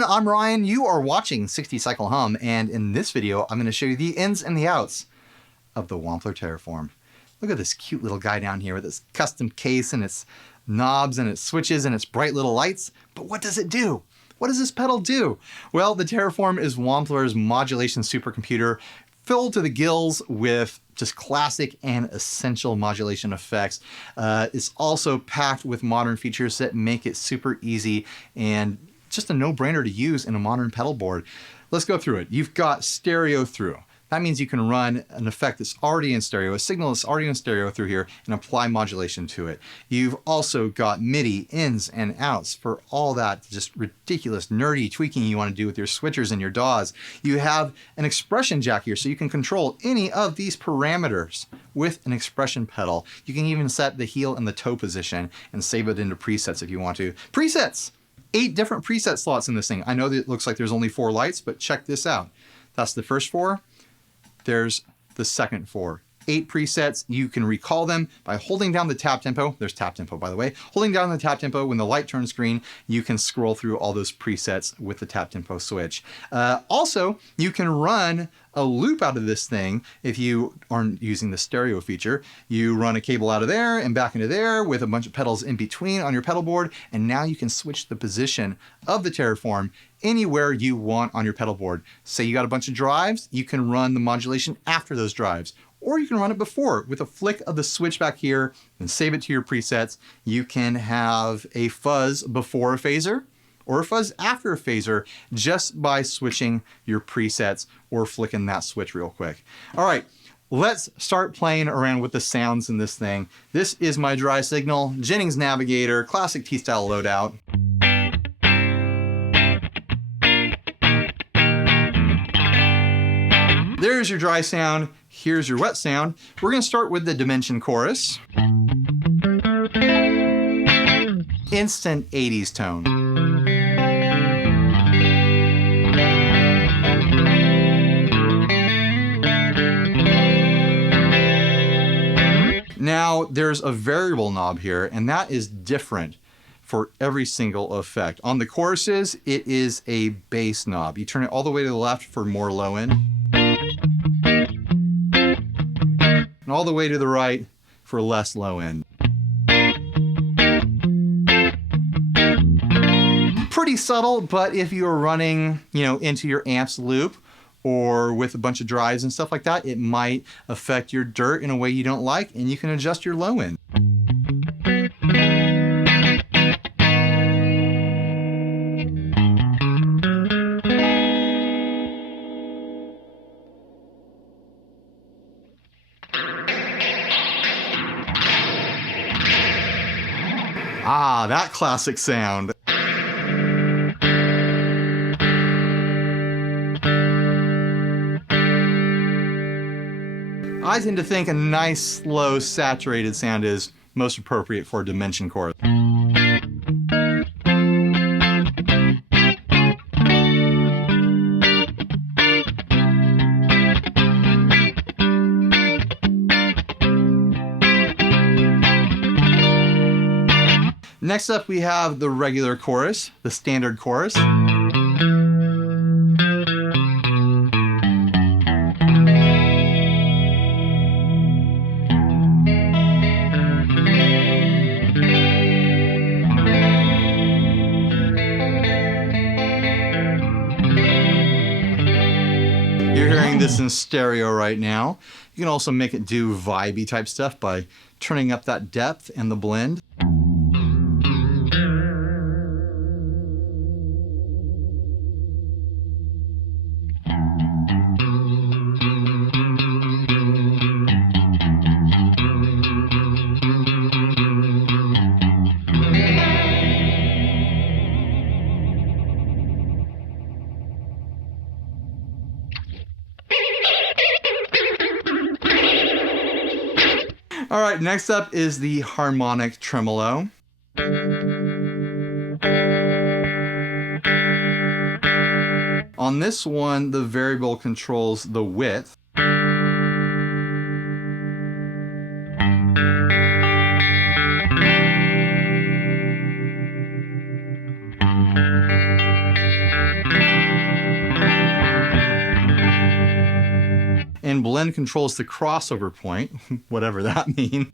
everyone, I'm Ryan. You are watching 60 Cycle Hum, and in this video, I'm going to show you the ins and the outs of the Wampler Terraform. Look at this cute little guy down here with its custom case and its knobs and its switches and its bright little lights. But what does it do? What does this pedal do? Well, the Terraform is Wampler's modulation supercomputer filled to the gills with just classic and essential modulation effects. It's also packed with modern features that make it super easy and just a no-brainer to use in a modern pedal board. Let's go through it. You've got stereo through. That means you can run an effect that's already in stereo, a signal that's already in stereo through here, and apply modulation to it. You've also got MIDI ins and outs for all that just ridiculous, nerdy tweaking you want to do with your switchers and your DAWs. You have an expression jack here, so you can control any of these parameters with an expression pedal. You can even set the heel and the toe position and save it into presets if you want to. Presets! 8 different preset slots in this thing. I know that it looks like there's only 4 lights, but check this out. That's the first 4. There's the second 4. 8 presets. You can recall them by holding down the tap tempo. There's tap tempo, by the way. Holding down the tap tempo, when the light turns green, you can scroll through all those presets with the tap tempo switch. Also, you can run a loop out of this thing if you aren't using the stereo feature. You run a cable out of there and back into there with a bunch of pedals in between on your pedal board, and now you can switch the position of the Terraform anywhere you want on your pedal board. Say you got a bunch of drives, you can run the modulation after those drives, or you can run it before with a flick of the switch back here and save it to your presets. You can have a fuzz before a phaser or a fuzz after a phaser just by switching your presets or flicking that switch real quick. All right, let's start playing around with the sounds in this thing. This is my dry signal, Jennings Navigator, classic T-style loadout. There's your dry sound, here's your wet sound. We're gonna start with the dimension chorus. Instant 80s tone. Now there's a variable knob here, and that is different for every single effect. On the choruses, it is a bass knob. You turn it all the way to the left for more low end, and all the way to the right for less low end. Pretty subtle, but if you're running, into your amps loop or with a bunch of drives and stuff like that, it might affect your dirt in a way you don't like, and you can adjust your low end. Ah, that classic sound. I tend to think a nice, slow, saturated sound is most appropriate for a dimension chorus. Next up, we have the regular chorus, the standard chorus. You're hearing this in stereo right now. You can also make it do vibey type stuff by turning up that depth and the blend. All right, next up is the harmonic tremolo. On this one, the variable controls the width. blend controls the crossover point, whatever that means.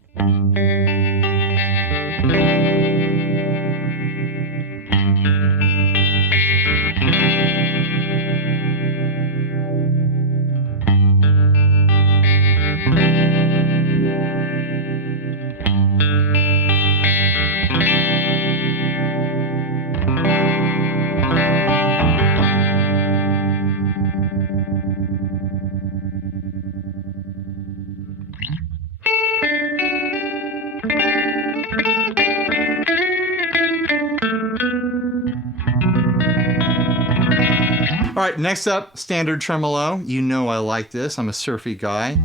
All right, next up, standard tremolo. You know I like this. I'm a surfy guy.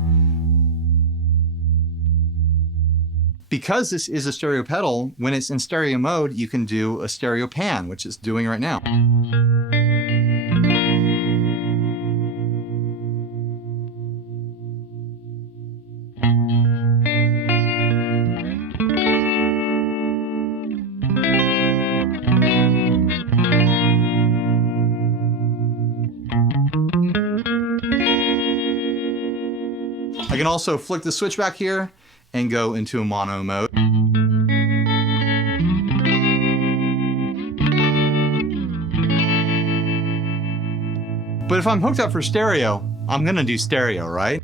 Because this is a stereo pedal, when it's in stereo mode, you can do a stereo pan, which it's doing right now. I can also flick the switch back here and go into a mono mode. But if I'm hooked up for stereo, I'm gonna do stereo, right?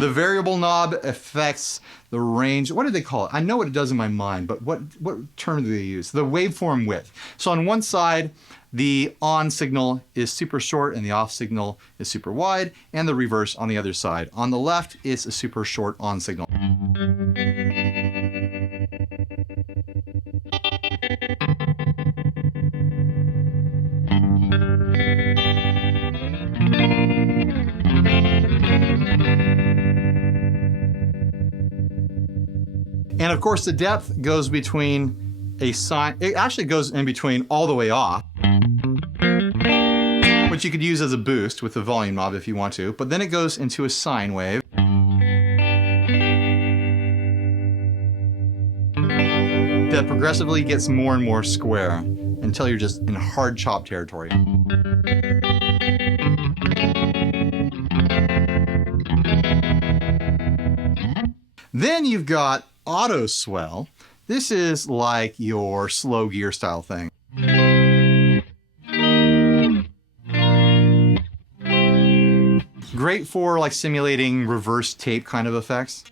The variable knob affects the range. What do they call it? I know what it does in my mind, but what term do they use? The waveform width. So on one side, the on signal is super short and the off signal is super wide, and the reverse on the other side. On the left is a super short on signal. And of course the depth goes between a sine, it actually goes in between all the way off, which you could use as a boost with the volume knob if you want to, but then it goes into a sine wave. That progressively gets more and more square until you're just in hard chop territory. Then you've got auto swell. This is like your slow gear style thing. Great for like simulating reverse tape kind of effects.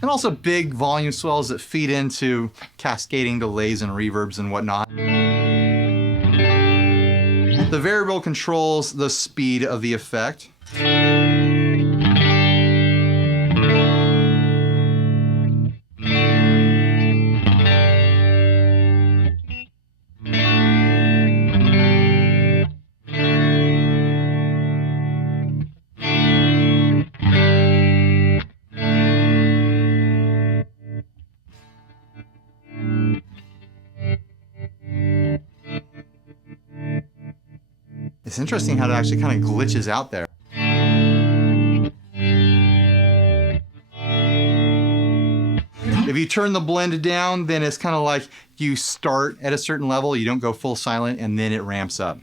And also big volume swells that feed into cascading delays and reverbs and whatnot. The variable controls the speed of the effect. It's interesting how it actually kind of glitches out there. If you turn the blend down, then it's kind of like you start at a certain level, you don't go full silent, and then it ramps up.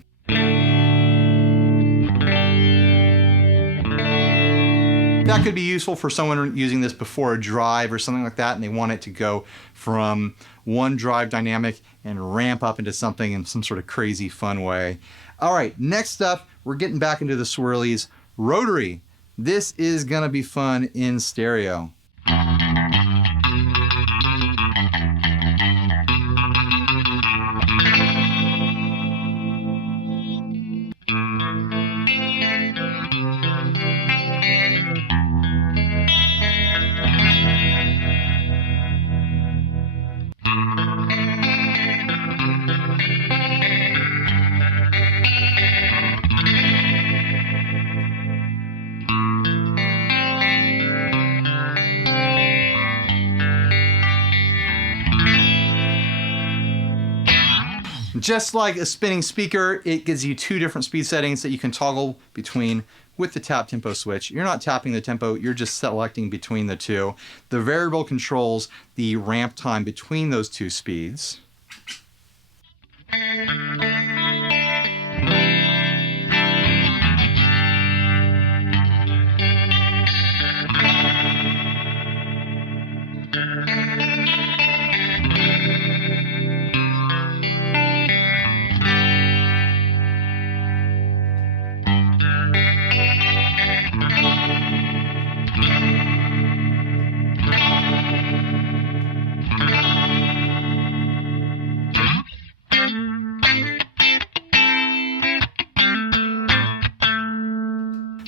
That could be useful for someone using this before a drive or something like that, and they want it to go from one drive dynamic and ramp up into something in some sort of crazy fun way. All right, next up, we're getting back into the Swirlies Rotary. This is gonna be fun in stereo. Just like a spinning speaker, it gives you two different speed settings that you can toggle between with the tap tempo switch. You're not tapping the tempo, you're just selecting between the two. The variable controls the ramp time between those two speeds.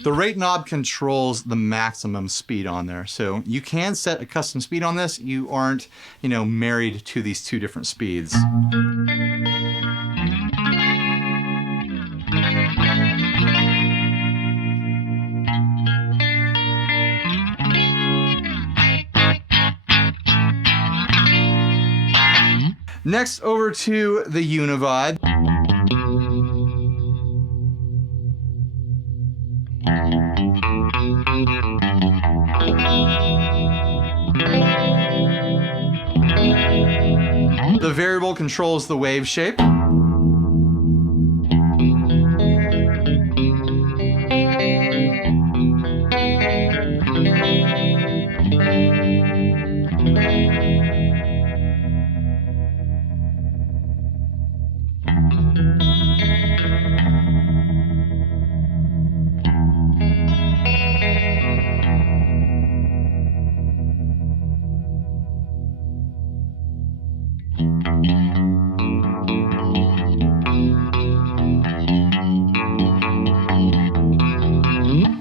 The rate knob controls the maximum speed on there. So you can set a custom speed on this. You aren't, married to these two different speeds. Next, over to the Univibe. The variable controls the wave shape.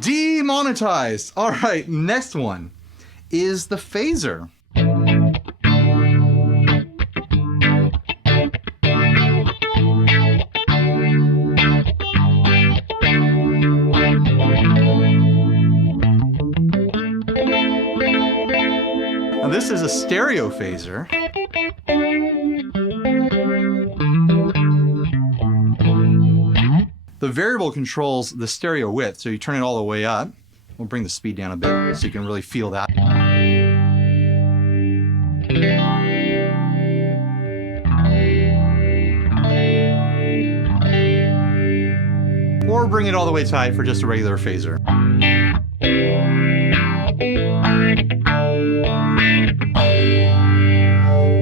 Demonetized. All right, next one is the phaser. Now this is a stereo phaser. The variable controls the stereo width, so you turn it all the way up. We'll bring the speed down a bit so you can really feel that. Or bring it all the way tight for just a regular phaser.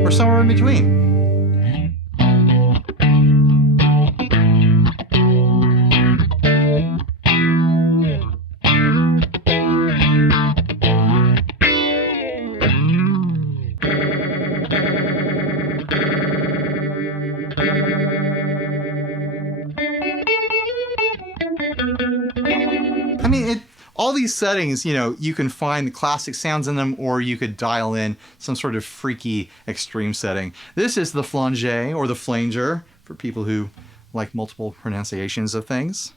Or somewhere in between. I mean, all these settings, you can find the classic sounds in them, or you could dial in some sort of freaky extreme setting. This is the flanger, or the flanger, for people who like multiple pronunciations of things.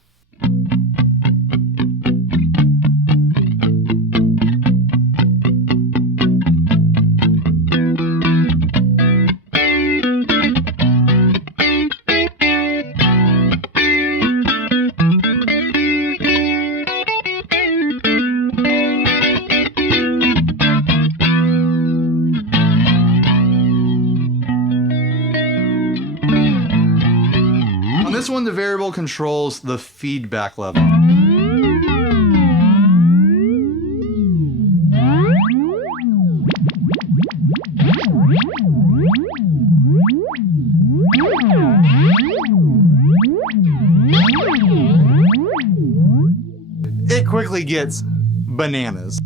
On this one, the variable controls the feedback level. It quickly gets bananas.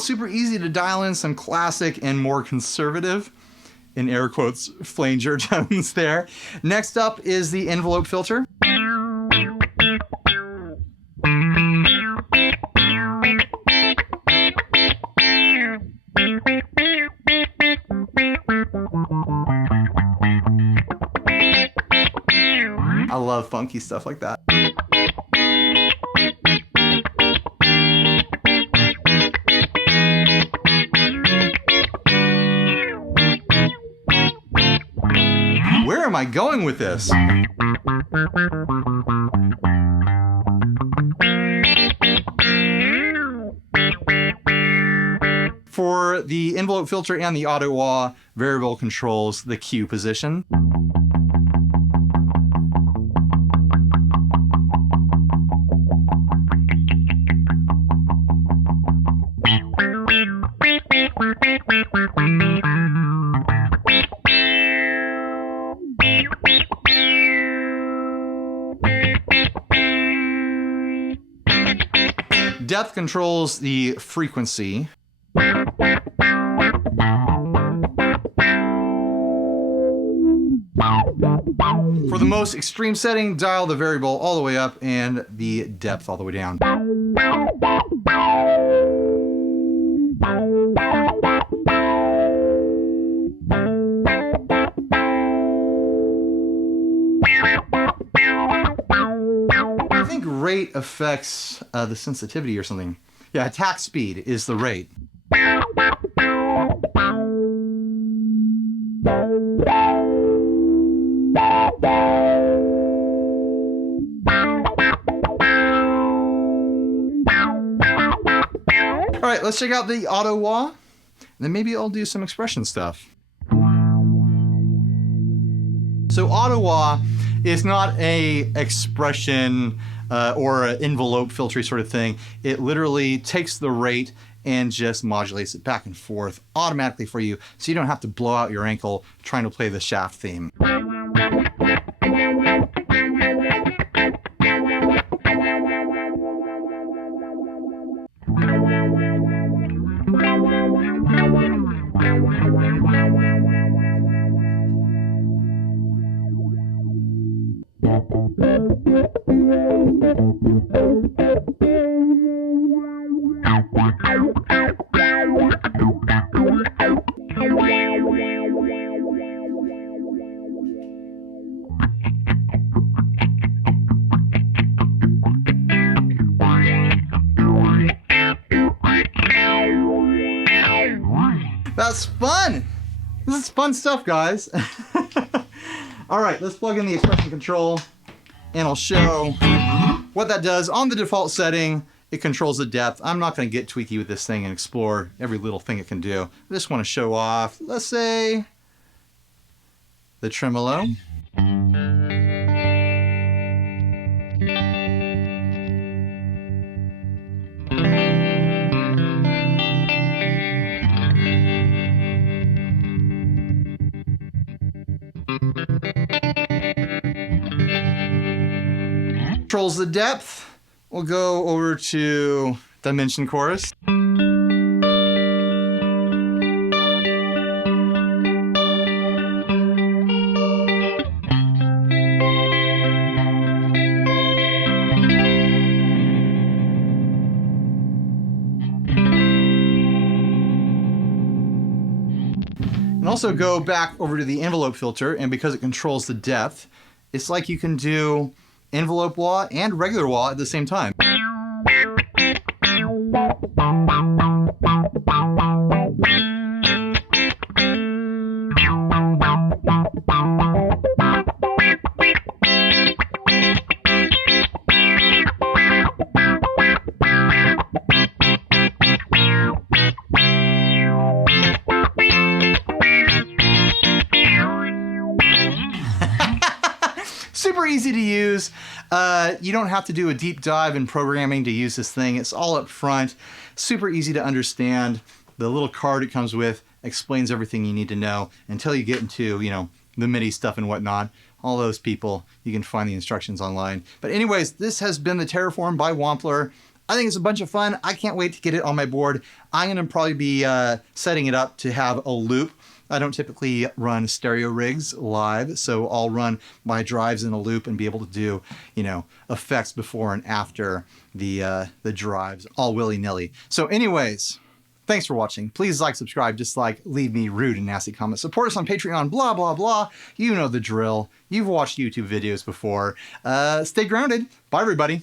super easy to dial in some classic and more conservative, in air quotes, flanger tones there. Next up is the envelope filter. I love funky stuff like that. Where am I going with this? For the envelope filter and the auto wah, variable controls the cue position. Depth controls the frequency. For the most extreme setting, dial the variable all the way up and the depth all the way down. I think rate affects the sensitivity or something. Yeah, attack speed is the rate. All right, let's check out the auto wah, and then maybe I'll do some expression stuff. So auto wah is not a expression or an envelope filter sort of thing. It literally takes the rate and just modulates it back and forth automatically for you, so you don't have to blow out your ankle trying to play the shaft theme. That's fun! This is fun stuff, guys. All right, let's plug in the expression control and I'll show what that does. On the default setting, it controls the depth. I'm not going to get tweaky with this thing and explore every little thing it can do. I just want to show off, let's say, the tremolo. Controls the depth. We'll go over to dimension chorus. And also go back over to the envelope filter, and because it controls the depth, it's like you can do envelope wah and regular wah at the same time. Super easy to use. You don't have to do a deep dive in programming to use this thing. It's all up front. Super easy to understand. The little card it comes with explains everything you need to know until you get into, you know, the MIDI stuff and whatnot. All those people, you can find the instructions online. But anyways, this has been the Terraform by Wampler. I think it's a bunch of fun. I can't wait to get it on my board. I'm going to probably be setting it up to have a loop. I don't typically run stereo rigs live, so I'll run my drives in a loop and be able to do, you know, effects before and after the drives, all willy-nilly. So anyways, thanks for watching. Please like, subscribe, dislike, leave me rude and nasty comments. Support us on Patreon, blah, blah, blah. You know the drill. You've watched YouTube videos before. Stay grounded. Bye, everybody.